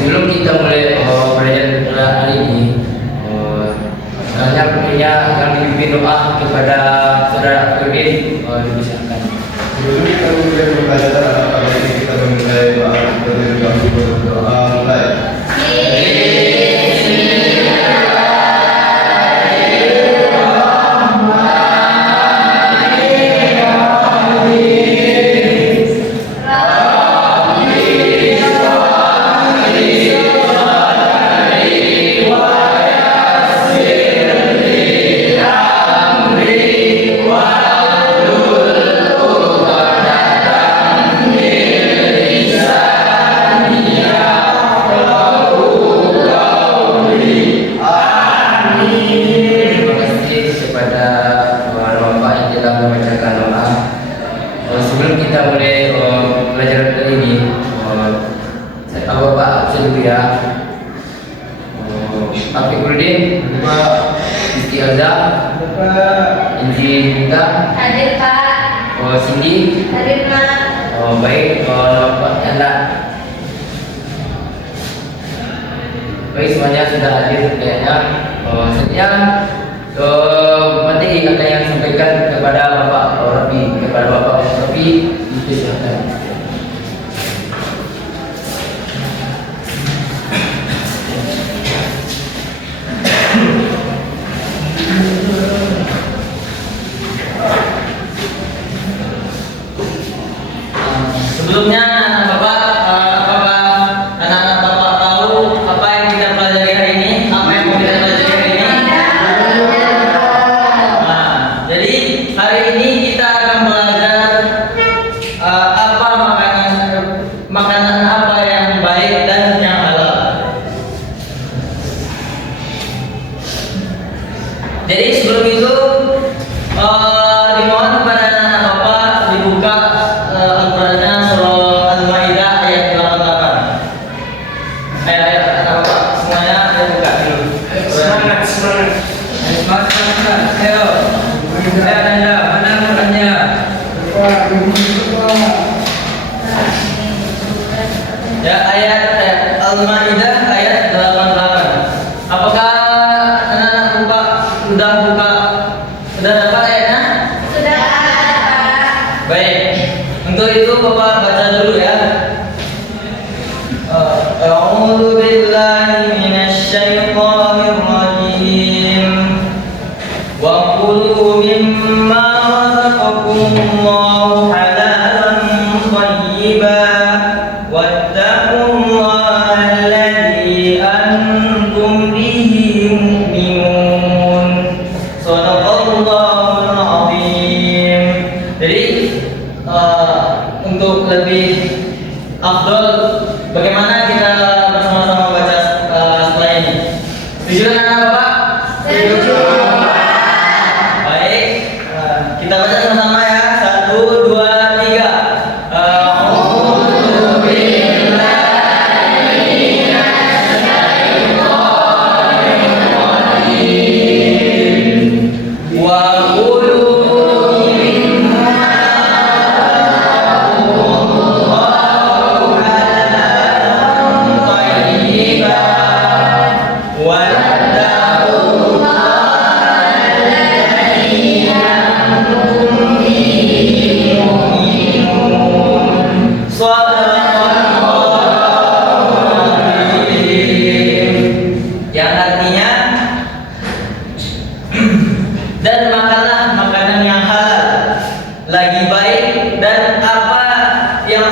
Sebelum kita mulai belajar hari ini, selanjutnya punya akan dipimpin doa kepada saudara Kudin, dipersilakan. Sebelum kita mulai belajar hari ini, kita memulai doa mulai. Sebelum kita mulai belajar kali ini, saya tahu Bapak absen dulu ya. Pak Fikrudin, Bapak Rizky Alza, Inji Bintang, Hadir Pak. Cindy, Hadir Pak. Baik, Bapak Chandra. Baik, semuanya sudah hadir kayaknya. Selanjutnya materi akan yang sampaikan kepada Bapak Rafi, dipersilakan. Sebelumnya anak-anak bapak tahu apa yang kita pelajari hari ini? Apa yang mau kita pelajari hari ini? Nah, jadi hari ini kita akan belajar apa makanan apa yang baik dan yang halal. Jadi sebelum itu dimohon kepada anak-anak bapak dibuka Al-Qurannya surah Al-Maidah ayat 88. Ayat anak bapak semuanya ayo buka dulu. Semangat. Ayo. Anda, mana Qurannya? Ya, ayat Al-Maidah ayat 88. Apakah anak-anak bapak sudah buka? Sudah dapat ayatnya? Sudah Pak. Baik. Untuk itu bapak baca dulu ya. A'udzu billahi minasy syaithanir rajim. Wa kulu mimma razaqakumullahu halalan thayyiban wattaqullaha alladzi antum bihi mu'minun. Shadaqallahul azim. Jadi untuk lebih afdol bagaimana kita bersama-sama baca setelah ini. Setuju kan anak bapak? Setuju. Baik, kita baca sama-sama ya. 1, 2, 3. A'udzu billahi minasy syaithanir rajim. Wa qulu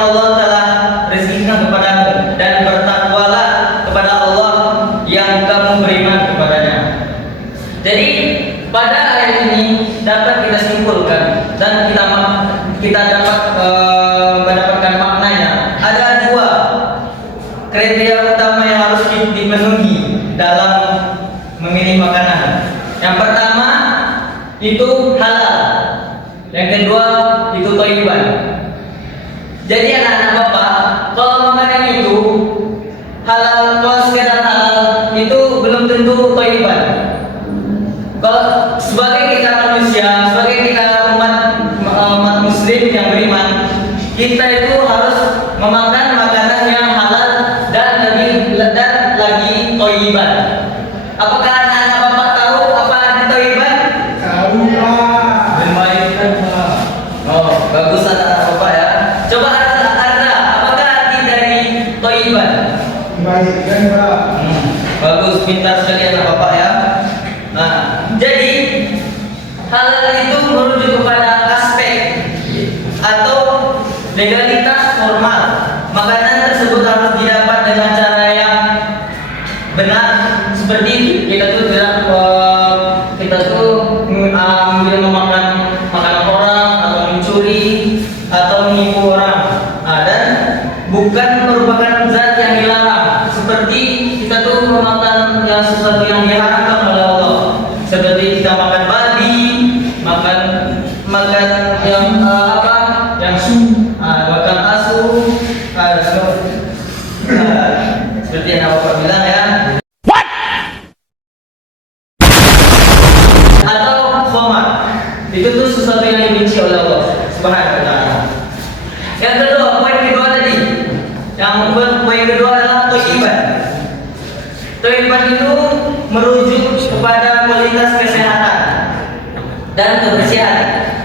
Allah telah rezekikan kepadamu, dan bertakwalah kepada Allah yang kamu beriman kepadanya. Jadi pada ayat ini dapat kita simpulkan dan kita dapat mendapatkan maknanya. Ada dua kriteria utama yang harus dipenuhi dalam memilih makanan. Yang pertama itu halal, yang kedua itu thayyiban. Jadi anak-anak bapak, kalau makanan itu halal, kalau sekedar halal itu belum tentu thayyiban. Kalau sebagai kita manusia, sebagai kita umat muslim yang beriman, kita itu harus memakan makanan yang halal dan lagi thayyiban. Apakah anak-anak bapak tahu apa arti thayyiban? Tahu Pak. Membaikkan Pak. Oh, bagus anak-anak bapak ya. Coba Arda, apakah arti dari thayyiban? Baikkan Pak. Bagus, pintar sekali anak bapak ya. Nah, jadi halal itu merujuk kepada aspek atau legalitas formal. Makanan tersebut harus didapat dengan cara yang benar, seperti kita tuh ambil memakan makanan orang atau mencuri atau menipu orang. Dan bukan merupakan zat yang dilarang, seperti kita tuh memakan yang sesuatu yang diharamkan oleh Allah, seperti kita makan babi, makan yang makan asu, seperti yang Bapak bilang ya. Atau khamar, itu tuh sesuatu yang dibenci oleh Allah Subhanahu wa taala. Yang kedua, poin kedua tadi. Poin kedua adalah thayyiban. Thayyiban itu merujuk kepada kualitas kesehatan dan kebersihan.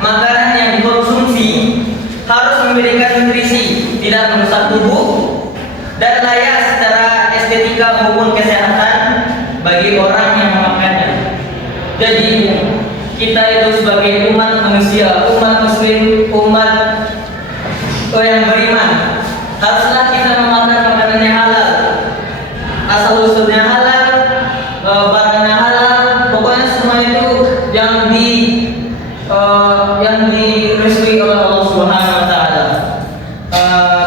Makanan yang dikonsumsi harus memberikan nutrisi, tidak merusak tubuh, dan layak secara estetika maupun kesehatan bagi orang yang memakannya. Jadi kita itu sebagai umat manusia, umat muslim, umat yang beriman, haruslah kita memakan makanan yang halal, asal usulnya halal, barangnya halal, pokoknya semua itu yang direstui oleh Allah Subhanahu wa taala.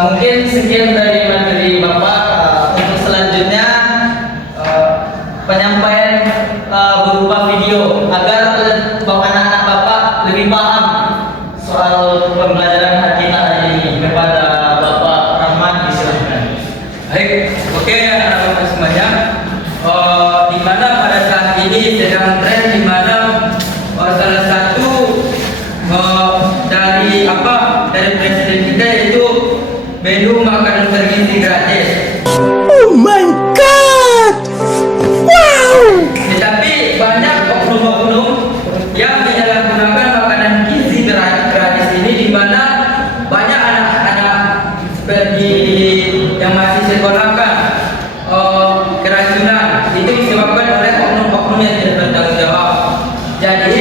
Mungkin sekian dari materi Bapak. Untuk selanjutnya penyampaian berupa video agar anak-anak Bapak lebih paham soal pembelajaran hadis hari ini. Kepada Bapak Rahman, disilahkan. Baik, oke anak-anak bapak semuanya. Di mana pada saat ini sedang tren di mana salah satu dari presiden kita yaitu menu makanan bergizi gratis. Oh my god! Wow! Tetapi banyak oknum-oknum yang menyalahgunakan makanan gizi gratis ini, di mana banyak anak-anak seperti yang masih sekolahkan keracunan. Itu disebabkan oleh oknum-oknum yang tidak bertanggung jawab. Jadi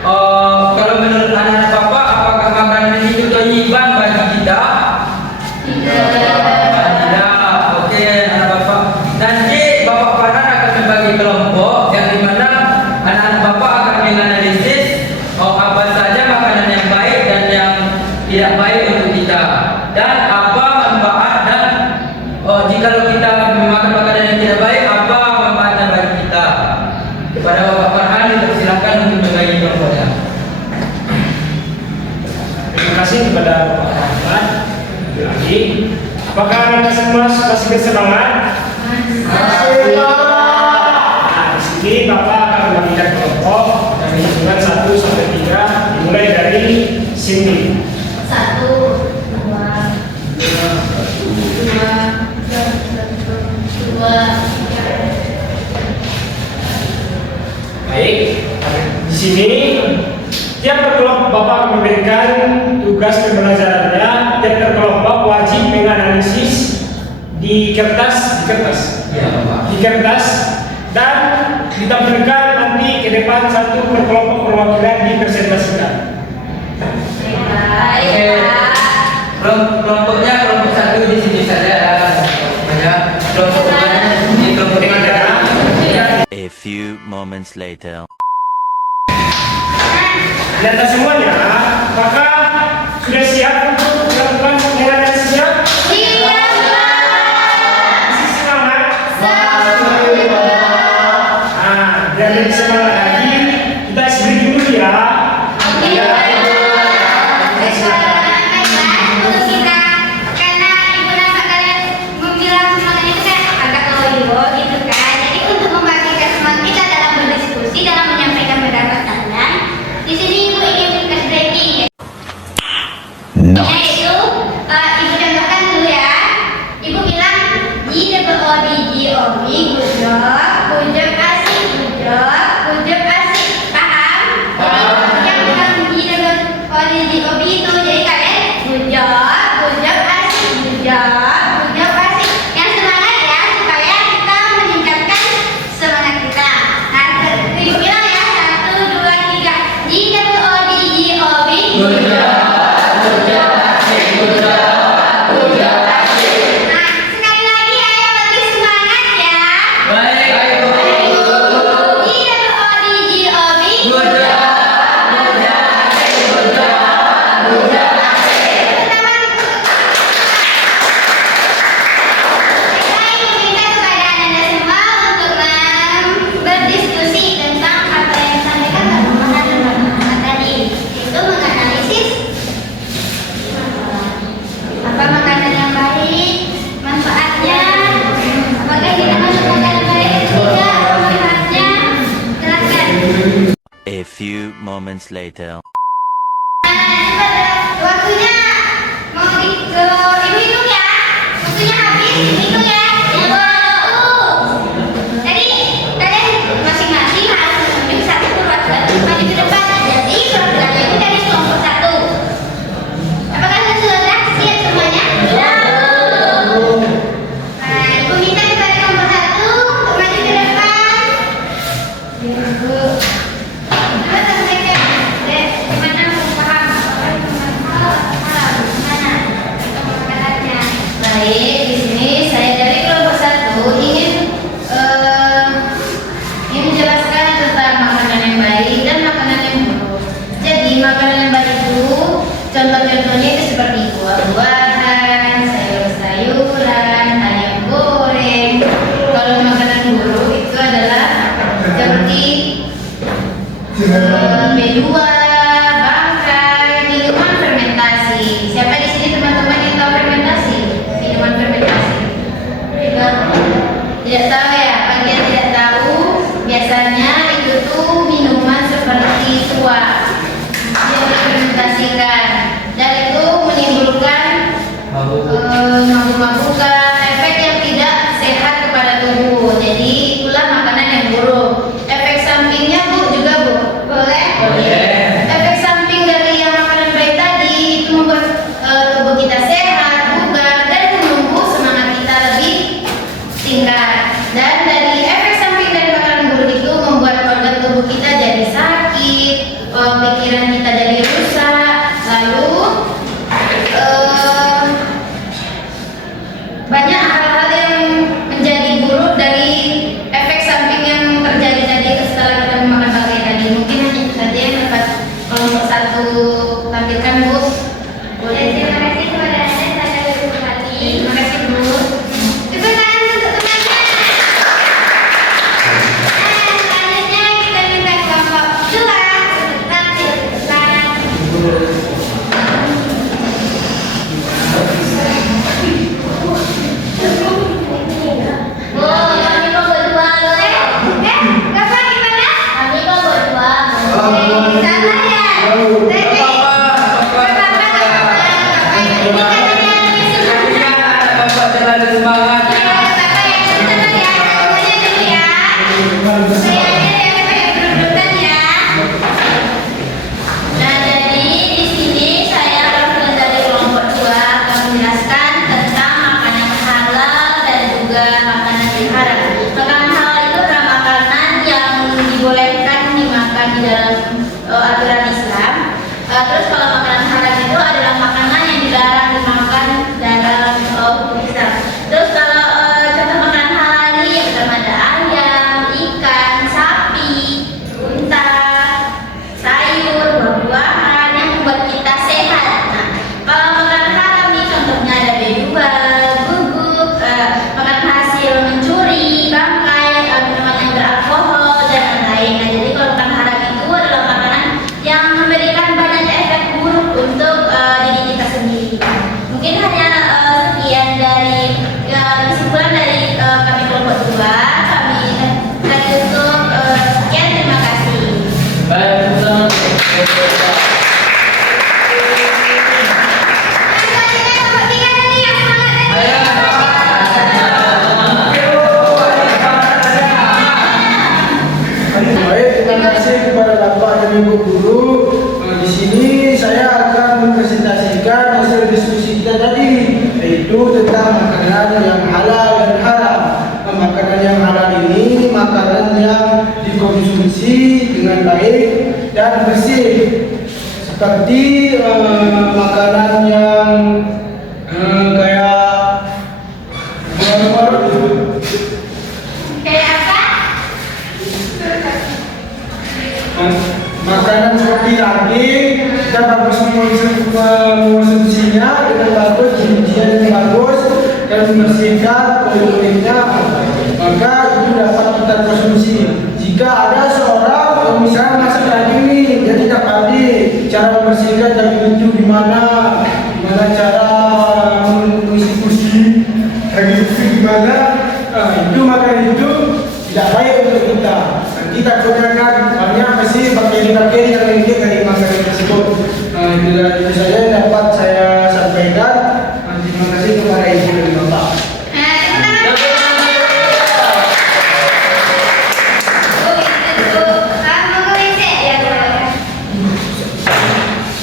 kalau menurut anak bapak, apakah makanan itu thayyiban bagi kita? Tidak. Oke anak bapak. Nanti bapak Farhan akan membagi kelompok yang dimana anak-anak bapak akan menganalisis apa saja makanan yang baik dan yang tidak baik untuk kita, dan apa manfaat dan jikalau kita memakan makanan yang tidak baik, apa manfaatnya bagi kita. Kepada Bapak Farhan dipersilakan untuk membagi kelompoknya. Terima kasih kepada Bapak Rahmat. Lagi, apakah anda semua masih bersemangat? Masih. Nah, di sini Bapak akan membagikan kelompok dari hitungan 1 sampai 3, dimulai dari sini. 1, 2, 2. Baik, di sini tiap kelompok Bapak akan memberikan tugas pembelajarannya. Tiap kelompok wajib menganalisis di kertas, dan ditampilkan nanti ke depan satu per kelompok perwakilan dipresentasikan. Baik, Pak. Kelompok moments later. Di atas semuanya, maka sudah siap untuk melakukan pengenalan siap? Masih semangat? Nah, biar lebih semangat lagi, kita isi dulu ya. Yaitu, Ibu contohkan dulu ya. Ibu bilang G-O-D-G-O-B, good job, asik, good job, asik, paham? Jadi yang bilang G-O-D-G-O-B itu jadi kalian good job, asik, good job, asik. Yang semangat ya, supaya kita meningkatkan semangat kita. Nah, Ibu bilang ya, 1, 2, 3, G-O-D-G-O-B, good job. Nah, sekali lagi ayo lebih semangat ya. Baik, G-O-D-G-O-B. Baik, meminta kepada Anda semua untuk berdiskusi tentang apa yang disampaikan Pak Muhammad dan Pak Muhammad tadi, yaitu menganalisis apa makanan yang baik, manfaatnya, apakah kita masuk makanan baik atau tidak, manfaatnya, silakan. A few moments later. Waktunya mau dihitung ya. Waktunya habis dihitung ya. Jadi kalian masing-masing harus menunjuk satu perwakilan maju ke depan. Jadi perwakilannya itu dari kelompok 1. Apakah sudah siap semuanya? Nah, Ibu minta kepada kelompok 1 untuk maju ke depan. Ibu. Coba sampaikan. Gimana paham? Baik, di sini saya dari kelompok 1 ingin menjelaskan tentang makanan yang baik dan makanan yang buruk. Jadi makanan yang baik itu contoh-contohnya itu seperti buah-buahan, sayur-sayuran, ayam goreng. Kalau makanan buruk itu adalah seperti B2, bangkai, minuman fermentasi. Siapa di sini teman-teman yang tahu fermentasi? Minuman fermentasi. Tidak tahu ya? Bagi yang tidak tahu, biasanya itu tuh minuman seperti tua yang difermentasikan dan itu menimbulkan hasil diskusi kita tadi, yaitu tentang makanan yang halal dan haram. Makanan yang halal ini makanan yang dikonsumsi dengan baik dan bersih, seperti makanan yang kayak Kayak apa? makanan seperti daging, kita bagus mengonsumsinya dengan bagus, gizinya dengan bagus dan membersihkan kulitnya, maka itu dapat kita konsumsi. Jika ada seorang yang misalnya masak daging nih, dia tidak pandai cara membersihkan daging itu gimana cara mengisi daging itu gimana, itu makanan itu tidak baik untuk kita. Kita gunakan banyak masih bakteri-bakteri yang mungkin dari makanan tersebut. Itu saja yang dapat saya sampaikan. Terima kasih kepada ibu dan bapak.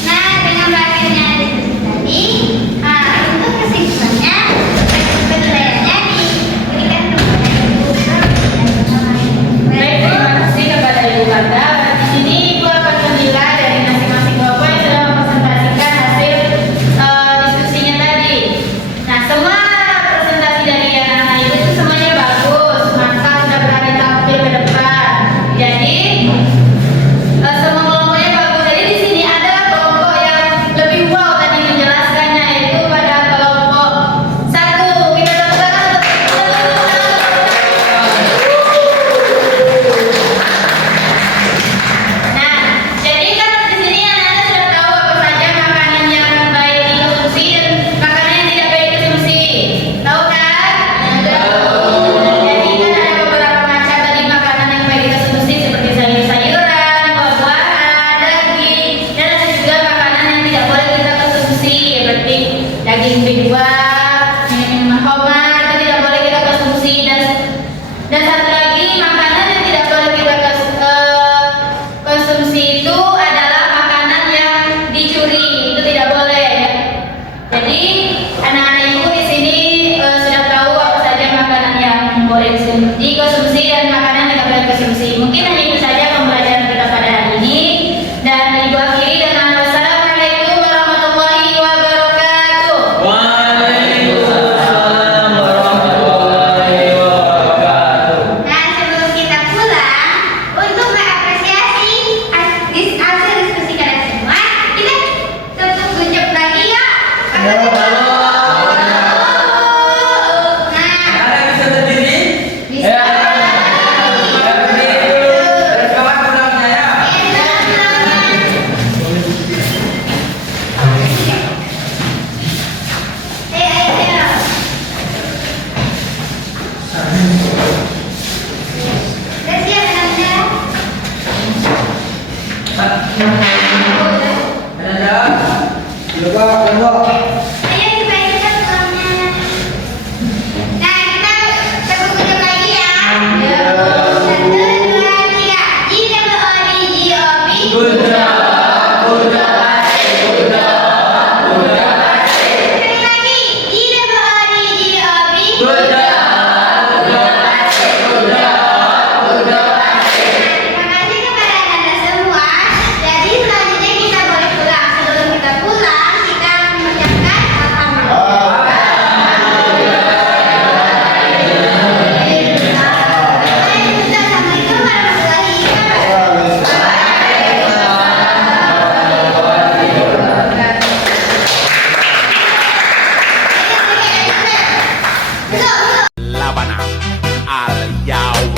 Nah, dengan berakhirnya diskusi tadi, untuk kesimpulannya, penilaiannya diberikan kepada ibu dan Baik, terima kasih kepada Ibu Kanda. Di sini Ibu akan menilai dari masing-masing kelompok yang sudah mempresentasikan hasil diskusinya tadi. Nah, semua presentasi dari anak-anak Ibu itu semuanya bagus, maka sudah berani tampil ke depan. Jadi semua kelompoknya bagus. Jadi di sini ada kelompok yang lebih wow tadi menjelaskannya, yaitu pada kelompok 1. Kita tepuk tangan. Nah, jadi kan di sini anak-anak sudah tahu apa saja makanan yang baik dikonsumsi dan makanan yang tidak baik dikonsumsi. Tahu kan? Jadi kan ada beberapa macam tadi makanan yang baik dikonsumsi seperti sayur-sayuran, buah-buahan, daging, dan ada juga makanan yang tidak boleh kita konsumsi seperti daging berbuah, minuman khamar itu tidak boleh kita konsumsi, dan satu lagi makanan yang tidak boleh kita konsumsi itu adalah makanan yang dicuri, itu tidak boleh. Jadi anak-anak Ibu di sini sudah tahu apa saja makanan yang boleh dikonsumsi dan makanan yang tidak boleh dikonsumsi. Mungkin hanya itu saja pembelajaran kita pada hari ini, dan Ibu akhiri dengan wassalamualaikum warahmatullahi wabarakatuh. Waalaikumsalam warahmatullahi wabarakatuh. Nah, sebelum kita pulang, untuk mengapresiasi hasil diskusi kalian semua, kita tepuk guncap lagi ya. Nah, Ada yang bisa berdiri? bisa. Berdiri dulu. Terus kawan pulangnya ya. Ada? Ya Pak, Pak. Terima kasih kepada Anda semua. Jadi selanjutnya kita boleh pulang. Sebelum kita pulang, kita mengucapkan Assalamualaikum warahmatullahi wabarakatuh. labanang al yaw